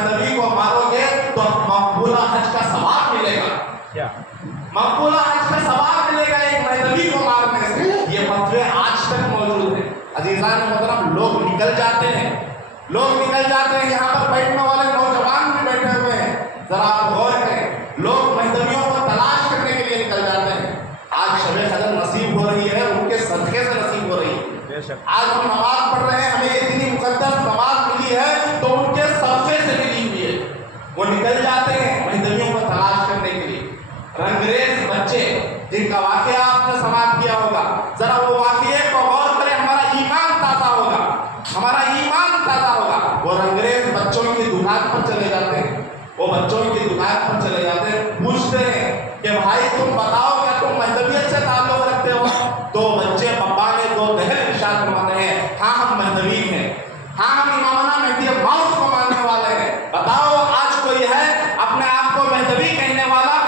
مہدوی کو مارو گے تو مقبولہ حج کا ثواب ملے گا، مقبولہ حج کا ثواب ملے گا ایک مہدوی کو مارنے سے۔ یہ فتوے آج تک موجود ہیں۔ عزیزان محترم، لوگ نکل جاتے ہیں، لوگ نکل جاتے ہیں، یہاں پر بیٹھنے والے نوجوان بھی بیٹھے ہوئے ہیں، ذرا آپ غور کریں، لوگ مہدویوں کو تلاش کرنے کے لیے نکل جاتے ہیں۔ آج شب قدر نصیب ہو رہی ہے، ان کے صدقے سے نصیب ہو رہی ہے۔ آج ہم نماز پڑھ رہے ہیں، ہمیں اتنی مقدس نماز ملی ہے تو ان کے صدقے سے ملی ہوئی ہے۔ وہ نکل جاتے ہیں مہدویوں کو تلاش کرنے کے لیے۔ رنگریز بچے جن کا واقعہ آپ نے سماعت کیا ہوگا، ذرا وہ واقعے کو غور کریں، ہمارا ایمان تازہ ہوگا، ہمارا ایمان تازہ ہوگا۔ وہ رنگریز بچوں کی دکان پر چلے جاتے ہیں، وہ بچوں کی دکان پر چلے جاتے ہیں، پوچھتے ہیں کہ بھائی تم بتاؤ کیا تم مہدویت سے تعلق رکھتے ہو؟ دو بچے پپا نے دو دہل ارشاد فرماتے ہیں، ہاں ہم مہدوی ہیں، ہاں ہم امامنا مہدی موعود کو ماننے والے ہیں۔ بتاؤ آج کوئی ہے اپنے آپ کو مہدوی کہنے والا،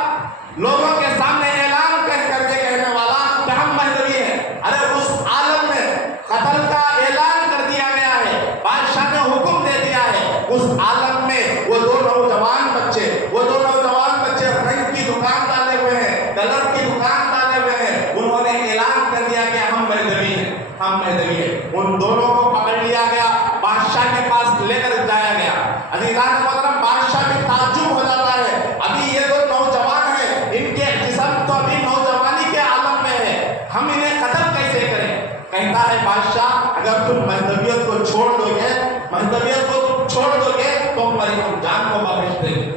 لوگوں کے سامنے اعلان کر کے کہنے والا کہ ہم مہدوی ہیں؟ ارے اس عالم میں قتل کا اعلان کر دیا گیا ہے، بادشاہ نے حکم دے دیا ہے، اس عالم میں وہ دو نوجوان بچے رنگ کی دکان ڈالے ہوئے ہیں، کلر کی دکان ڈالے ہوئے ہیں، انہوں نے اعلان کر دیا کہ ہم مہدوی ہیں، ہم مہدوی ہیں۔ ان دونوں کو پکڑ لیا گیا، بادشاہ کے پاس لے کر جایا گیا۔ عزیزان محترم، بادشاہ بھی تعجب ہو جاتا ہے، ابھی یہ دو نوجوان ہیں، ان کے جسم تو ابھی نوجوانی کے عالم میں ہے، ہم انہیں قتل کیسے کریں؟ کہتا ہے بادشاہ اگر تم مہدویت کو چھوڑ دو گے، مہدویت کو تم چھوڑ دو گے تو ہماری ہم جان کو بخش دیں گے۔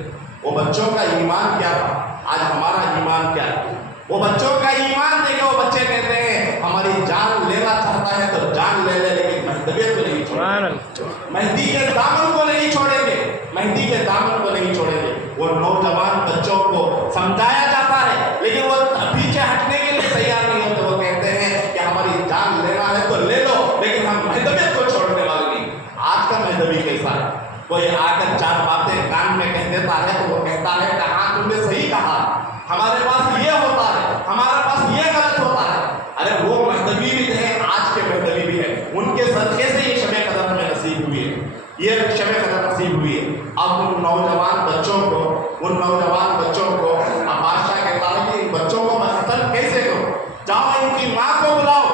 وہ بچوں کا ایمان کیا تھا، آج ہمارا ایمان کیا ہے؟ وہ بچوں کا ایمان دیکھے، وہ بچے کہتے ہیں ہماری جان لینا چاہتا ہے تو جان لے لے، لیکن مہدویت کو نہیں چھوڑیں گے، مہدی کے دامن کو نہیں چھوڑیں گے، مہدی کے دامن کو نہیں چھوڑیں گے۔ وہ نوجوان بچوں کو سمجھایا جاتا ہے لیکن وہ پیچھے ہٹنے کے لیے تیار نہیں ہوتے، وہ کہتے ہیں کہ ہماری جان لینا ہے تو لے لو لیکن ہم مہدویت کو چھوڑنے والے نہیں۔ آج کا مہدوی کیسا ہے؟ کوئی آ کر چار باتیں کان میں کہہ دیتا ہے تو وہ کہتا ہے کہ ہاں تم نے صحیح کہا، ہمارے پاس یہ ہوتا ہے، ہمارے پاس یہ غلط ہوتا ہے۔ ارے وہ مہدوی بھی تھے، آج کے مہدوی بھی ہیں، ان کے صدقے سے یہ شب قدر ہمیں نصیب ہوئی ہے، یہ شب قدر نصیب ہوئی ہے۔ اب ان نوجوان بچوں کو اب بادشاہ کہتا ہے کہ ان بچوں کو میں قتل کیسے کروں؟ جاؤ ان کی ماں کو بلاؤ،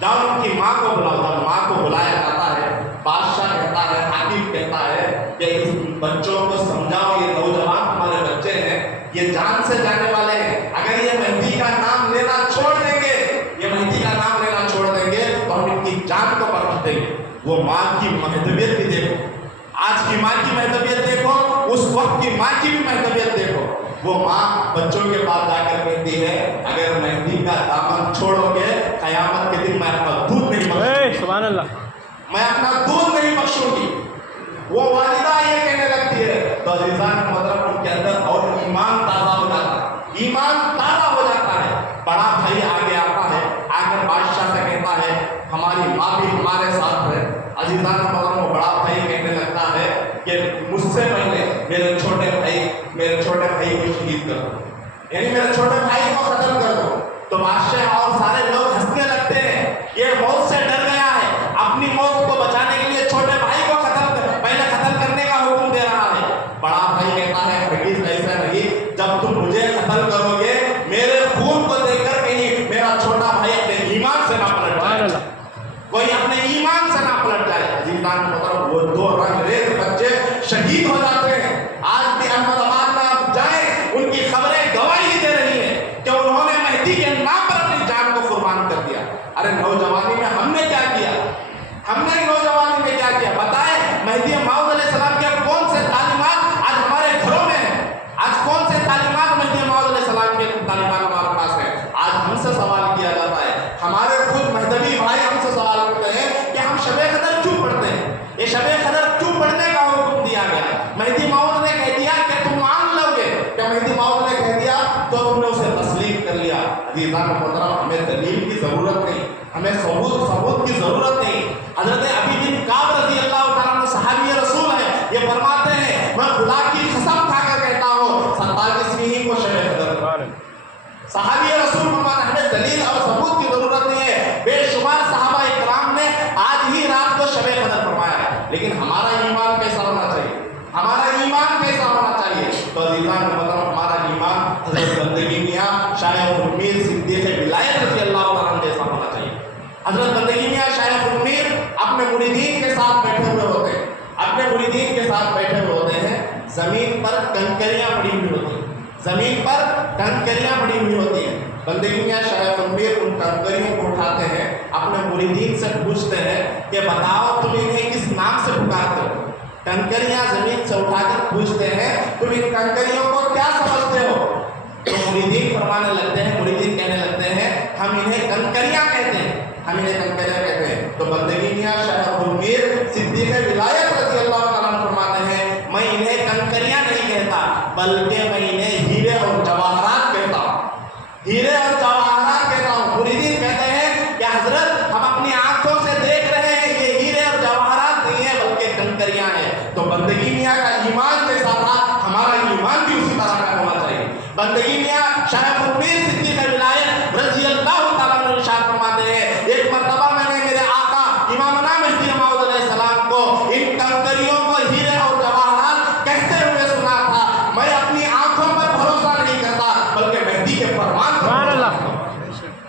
جاؤ ان کی ماں کو بلاؤ۔ جب ماں کو بلایا جاتا ہے، بادشاہ کہتا ہے، حاکم کہتا ہے کہ اس بچوں کو سمجھاؤ، یہ نوجوان ہمارے بچے ہیں، یہ جان سے جانے والے ہیں، اگر یہ مہدی کا نام لینا چھوڑ دیں گے، یہ مہدی کا نام لینا چھوڑ دیں گے تو ہم ان کی جان کو بخش دیں گے۔ وہ ماں کی مہدویت بھی دیکھو، آج کی ماں کی مہدویت دیکھو، اس وقت کی ماں کی بھی مہدویت دیکھو۔ وہ ماں بچوں کے پاس جا کر کہتی ہے اگر مہدی کا دامن چھوڑو گے قیامت کے دن میں اپنا دودھ نہیں بخشوں گی، سبحان اللہ، میں اپنا دودھ نہیں بخشوں گی۔ وہ والدہ یہ کہنے لگتی ہے تو عزیزان محترم ان کے اندر اور ایمان تازہ ہو جاتا ہے، ایمان تازہ ہو جاتا ہے۔ بڑا بھائی آگے آتا ہے، آ کر بادشاہ سے کہتا ہے ہماری ماں بھی ہمارے ساتھ ہے۔ عزیزان محترم وہ بڑا بھائی کہنے لگتا ہے کہ مجھ سے پہلے میرے چھوٹے بھائی کو شہید کر دو، یعنی میرے چھوٹے بھائی کو قتل کر دو۔ تو بادشاہ اور سارے لوگ ہنسنے لگتے ہیں، یہ موت سے ڈر گیا ہے، اپنی موت کو بچانے کے لیے چھوٹے بھائی کو پہلے قتل کرنے کا حکم دے رہا ہے۔ بڑا بھائی کہتا ہے ہرگز ایسا نہیں، جب تم مجھے قتل کرو گے میرے خون کو دیکھ کر کہیں میرا چھوٹا بھائی اپنے ایمان سے نہ پلٹ جائے، کوئی اپنے ایمان سے نہ پلٹ جائے۔ عزیزان محترم وہ دو رنگریز بچے شہید ہو جاتے ہیں۔ آج بھی احمد آباد میں آپ جائیں، ان کی خبریں گواہی دے رہی ہیں کہ انہوں نے مہدی کے نام پر اپنی جان کو قربان کر دیا۔ ارے نوجوانی میں ہم نے کیا کیا؟ ہم نے نوجوانی میں کیا کیا؟ بتائیں مہدی موعود علیہ السلام کے کون سے تعلیمات آج ہمارے گھروں میں ہیں؟ آج کون سے تعلیمات مہدی موعود علیہ السلام کے تعلیمات ہمارے پاس ہیں؟ آج ہم سے سوال کیا جاتا ہے، ہمارے خود مہدوی بھائی ہم سے سوال کرتے ہیں کہ ہم شب قدر کیوں پڑھتے ہیں؟ یہ شب قدر کیوں پڑھنے کا حکم دیا گیا؟ مہدی موعود نے کہہ دیا کہ تم مان لو گے، کہ مہدی موعود نے کہہ دیا تو تم نے اسے تسلیم کر لیا۔ عزیزان محترم ہمیں دلیل کی ضرورت نہیں، ہمیں ثبوت کی ضرورت نہیں۔ حضرت ابی بن کعب رضی اللہ تعالیٰ عنہ صحابی رسول ہیں، یہ فرماتے ہیں میں خدا کی قسم کھا کر کہتا ہوں 27ویں کو شب قدر۔ صحابی رسول فرماتے ہیں ہمیں دلیل اور ثبوت کی ضرورت نہیں ہے، بے شمار صحابہ اکرام نے آج ہی رات کو شب قدر فرمایا ہے، لیکن ہمارا ایمان کیسا ہونا چاہیے؟ ہمارا شیخ المیر صدیق ولایت رضی اللہ عنہ جیسا ہونا چاہیے. حضرت بندگی میاں شیخ المیر اپنے مریدین کے ساتھ بیٹھے ہوئے ہوتے ہیں, اپنے مریدین کے ساتھ بیٹھے ہوئے ہوتے ہیں. زمین پر کنکریاں پڑی ہوئی ہوتی ہیں, زمین پر کنکریاں پڑی ہوئی ہوتی ہیں. بندگی میاں شیخ المیر ان کنکریوں کو اٹھاتے ہیں, اپنے مریدین سے پوچھتے ہیں کہ بتاؤ تم انہیں کس نام سے پکارتے ہو. کنکریاں زمین سے اٹھا کر پوچھتے ہیں تم ان کنکریوں کو کیا سمجھتے ہو. تو مریدین فرمانے لگتے ہیں, مریدین کہنے لگتے ہیں ہم انہیں کنکریاں کہتے ہیں, ہم انہیں کنکریاں کہتے ہیں. تو بندگی میاں شیخ المیر صدیق ولایت رضی اللہ تعالیٰ عنہ فرماتے ہیں میں انہیں کنکریاں نہیں کہتا بلکہ میں انہیں ہیرے اور جواہرات کہتا ہوں, ہیرے اور جواہرات کہتا ہوں. مریدین کہتے ہیں کہ حضرت ہم اپنی آنکھوں سے دیکھ رہے ہیں یہ ہیرے اور جواہرات نہیں ہے بلکہ کنکریاں ہیں. تو بندگی میاں کا ایمان جیسا تھا ہمارا ایمان بھی اسی طرح کا ہونا چاہیے. بندگی میاں شیخ المیر صدیق ولایت رضی اللہ تعالیٰ عنہ ارشاد فرماتے ہیں ایک مرتبہ میں نے میرے آقا امامنا مہدی موعود علیہ السلام کو ان کنکریوں کو ہیرے اور جواہرات کہتے ہوئے سنا تھا. میں اپنی آنکھوں پر بھروسہ نہیں کرتا بلکہ مہدی کے فرمان پر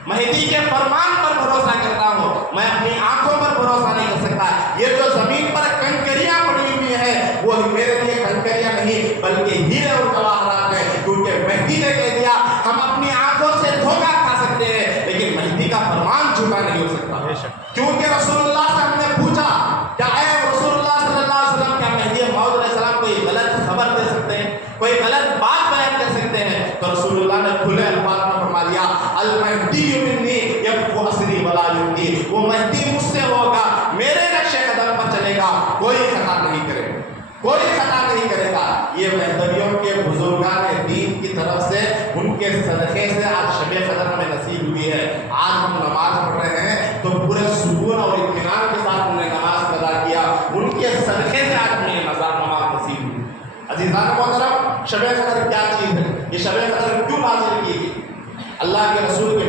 مہدی کے فرمان پر بھروسہ کرتا ہوں, میں اپنی آنکھوں پر بھروسہ نہیں کر سکتا. یہ جو زمین پر کنکریاں پڑی ہوئی ہیں وہ میرے لیے کنکریاں نہیں بلکہ ہیرے اور جواہرات ہیں, کیونکہ مہدی نے کہہ دیا ہم اپنی آنکھوں سے دھوکہ کھا سکتے ہیں لیکن مہدی کا فرمان جھوٹا نہیں ہو سکتا. کیونکہ رسول اللہ سے ہم نے پوچھا کیا اے رسول اللہ صلی اللہ علیہ وسلم کیا مہدی موعود علیہ السلام کوئی غلط خبر دے سکتے ہیں, کوئی غلط بات بیان کر سکتے ہیں؟ تو رسول اللہ نے کھلے الفاظ میں فرما دیا المہدی منی یبقو اسری ولا یبدی, وہ مہدی مجھ سے ہوگا, میرے نقش قدم پر چلے گا, کوئی خطا نہیں کرے گا, کوئی خطا نہیں کرے گا. یہ مہدویوں کے بزرگان دین کی طرف سے ان کے صدقے سے آج شب قدر ہمیں نصیب ہوئی ہے. آج ہم نماز پڑھ رہے ہیں تو پورے سکون اور اطمینان کے ساتھ ہم نے نماز ادا کیا, ان کے صدقے سے آج ہمیں نماز نصیب ہوئی. عزیزان محترم, شب قدر کیا چیز ہے, یہ شب قدر کیوں نازل کی گئی؟ اللہ کے رسول کے